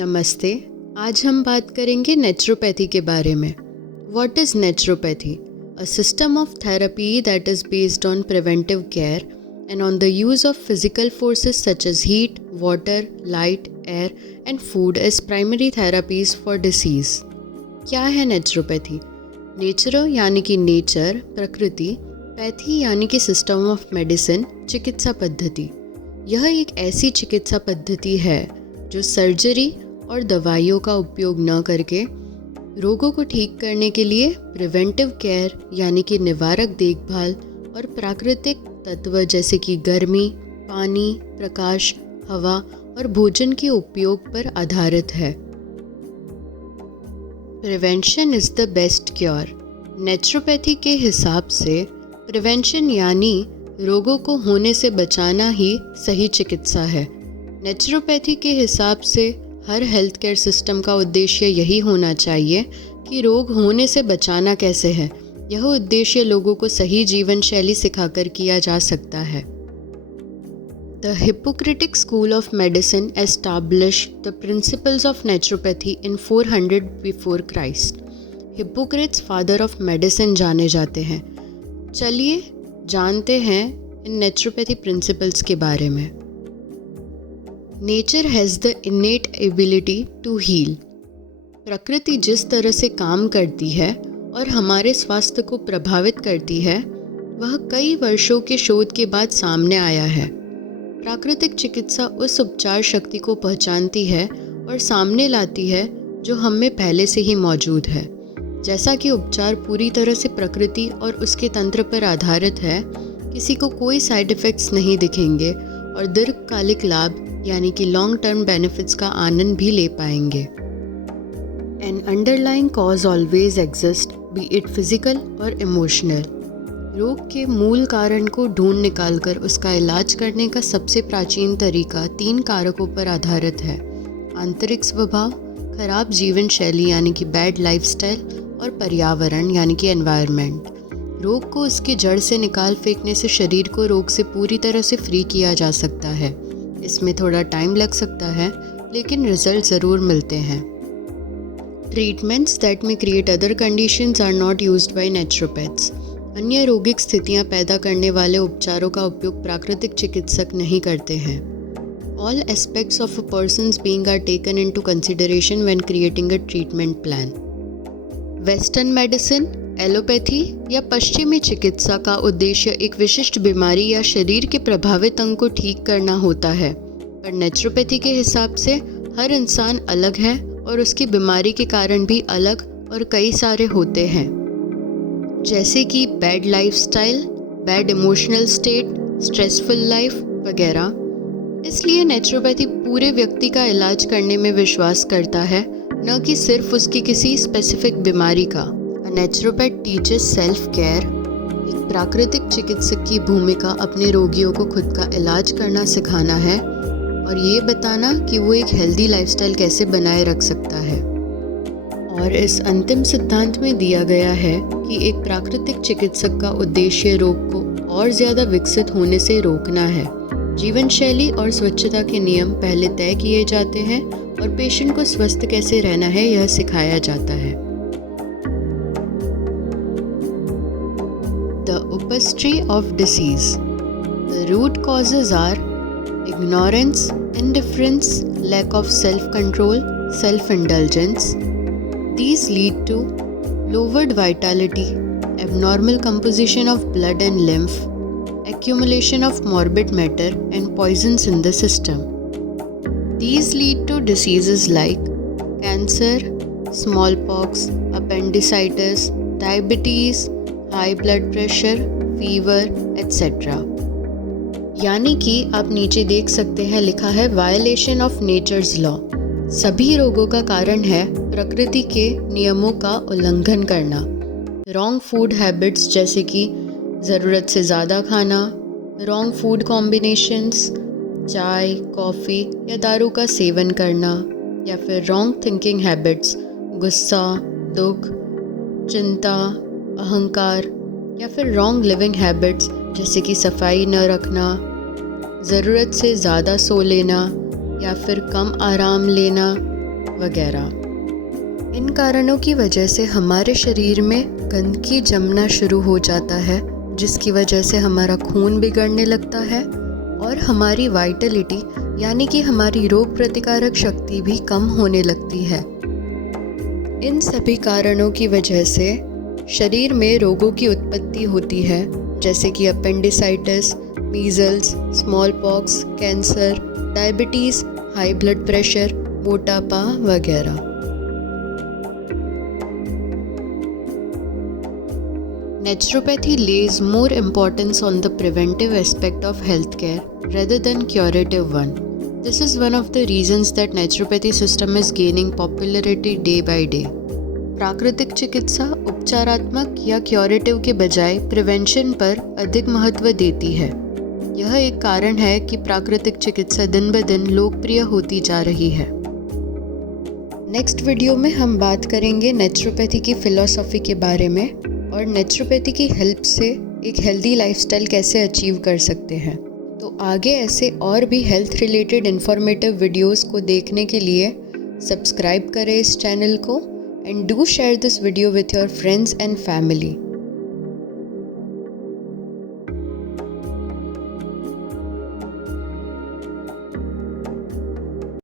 नमस्ते। आज हम बात करेंगे नेचुरोपैथी के बारे में। What is naturopathy? A system of therapy that is based on preventive care and on the use of physical forces such as heat, water, light, air and food as primary therapies for disease. क्या है naturopathy? Nature यानी कि nature, प्रकृति, pathy यानी कि system of medicine, चिकित्सा पद्धति। यह एक ऐसी चिकित्सा पद्धति है जो सर्जरी और दवाइयों का उपयोग न करके रोगों को ठीक करने के लिए प्रिवेंटिव केयर यानी कि निवारक देखभाल और प्राकृतिक तत्व जैसे कि गर्मी, पानी, प्रकाश, हवा और भोजन के उपयोग पर आधारित है। Prevention is the best cure. Naturopathy के हिसाब से प्रिवेंशन यानी रोगों को होने से बचाना ही सही चिकित्सा है। नेचुरोपैथी के हिसाब से हर हेल्थ केयर सिस्टम का उद्देश्य यही होना चाहिए कि रोग होने से बचाना कैसे है। यह उद्देश्य लोगों को सही जीवन शैली सिखाकर किया जा सकता है। The Hippocratic School of Medicine established the principles of naturopathy in 400 before Christ. Hippocrates father of medicine जाने जाते हैं। चलिए जानते हैं इन नेचुरोपैथी प्रिंसिपल्स के बारे में। Nature has the innate ability to heal. प्रकृति जिस तरह से काम करती है और हमारे स्वास्थ्य को प्रभावित करती है वह कई वर्षों के शोध के बाद सामने आया है। प्राकृतिक चिकित्सा उस उपचार शक्ति को पहचानती है और सामने लाती है जो हम में पहले से ही मौजूद है। जैसा कि उपचार पूरी तरह से प्रकृति और उसके तंत्र पर आधारित है, किसी को कोई साइड इफ़ेक्ट्स नहीं दिखेंगे और दीर्घकालिक लाभ यानी कि लॉन्ग टर्म बेनिफिट्स का आनंद भी ले पाएंगे। N underlying cause always exist, B it physical और इमोशनल। रोग के मूल कारण को ढूंढ निकालकर उसका इलाज करने का सबसे प्राचीन तरीका 3 कारकों पर आधारित है: आंतरिक स्वभाव, खराब जीवन शैली यानी कि बैड लाइफस्टाइल और पर्यावरण यानी कि एनवायरनमेंट। रोग को उसकी जड़ से निकाल फेंकने से शरीर को रोग से पूरी तरह से फ्री किया जा सकता है। इसमें थोड़ा टाइम लग सकता है लेकिन रिजल्ट ज़रूर मिलते हैं। Treatments that may create other conditions are not used by naturopaths. अन्य रोगिक स्थितियां पैदा करने वाले उपचारों का उपयोग प्राकृतिक चिकित्सक नहीं करते हैं। All aspects of a person's being are taken into consideration when creating a treatment plan. Western medicine, allopathy या पश्चिमी चिकित्सा का उद्देश्य एक विशिष्ट बीमारी या शरीर के प्रभावित अंग को ठीक करना होता है, पर नेचुरोपैथी के हिसाब से हर इंसान अलग है और उसकी बीमारी के कारण भी अलग और कई सारे होते हैं, जैसे कि bad lifestyle, bad emotional state, stressful life वगैरह। इसलिए नेचुरोपैथी पूरे व्यक्ति का इलाज करने में विश्वास करता है, न कि सिर्फ उसकी किसी स्पेसिफिक बीमारी का। Naturopath teaches self care. एक प्राकृतिक चिकित्सक की भूमिका अपने रोगियों को खुद का इलाज करना सिखाना है और ये बताना कि वो एक हेल्दी लाइफस्टाइल कैसे बनाए रख सकता है। और इस अंतिम सिद्धांत में दिया गया है कि एक प्राकृतिक चिकित्सक का उद्देश्य रोग को और ज़्यादा विकसित होने से रोकना है। जीवन शैली और स्वच्छता के नियम पहले तय किए जाते हैं और पेशेंट को स्वस्थ कैसे रहना है यह सिखाया जाता है। The upstream of disease. The root causes are ignorance, indifference, lack of self-control, self-indulgence. These lead to lowered vitality, abnormal composition of blood and lymph, accumulation of morbid matter and poisons in the system. These lead to diseases like cancer, smallpox, appendicitis, diabetes, high blood pressure, fever etcetera. यानी कि आप नीचे देख सकते हैं लिखा है violation of natures law. सभी रोगों का कारण है प्रकृति के नियमों का उल्लंघन करना। रॉन्ग फूड हैबिट्स जैसे कि ज़रूरत से ज़्यादा खाना, रॉन्ग फूड कॉम्बिनेशंस, चाय, कॉफ़ी या दारू का सेवन करना, या फिर रॉन्ग थिंकिंग हैबिट्स, गुस्सा, दुख, चिंता, अहंकार, या फिर रॉन्ग लिविंग हैबिट्स जैसे कि सफाई न रखना, ज़रूरत से ज़्यादा सो लेना या फिर कम आराम लेना, वगैरह। इन कारणों की वजह से हमारे शरीर में गंदगी जमना शुरू हो जाता है, जिसकी वजह से हमारा खून बिगड़ने लगता है और हमारी वाइटलिटी यानी कि हमारी रोग प्रतिकारक शक्ति भी कम होने लगती है। इन सभी कारणों की वजह से शरीर में रोगों की उत्पत्ति होती है, जैसे कि appendicitis, measles, small pox, cancer, diabetes, high blood pressure, मोटापा वगैरह। Naturopathy lays more importance on the preventive aspect of healthcare rather than curative one. This is one of the reasons that naturopathy system is gaining popularity day by day. प्राकृतिक चिकित्सा उपचारात्मक या curative के बजाय prevention पर अधिक महत्व देती है। यह एक कारण है कि प्राकृतिक चिकित्सा दिन ब दिन लोकप्रिय होती जा रही है। नेक्स्ट वीडियो में हम बात करेंगे नेचुरोपैथी की फिलॉसफी के बारे में और नेचुरोपैथी की हेल्प से एक हेल्दी लाइफस्टाइल कैसे अचीव कर सकते हैं। तो आगे ऐसे और भी हेल्थ रिलेटेड इन्फॉर्मेटिव वीडियोस को देखने के लिए सब्सक्राइब करें इस चैनल को and do share this video with your friends and family.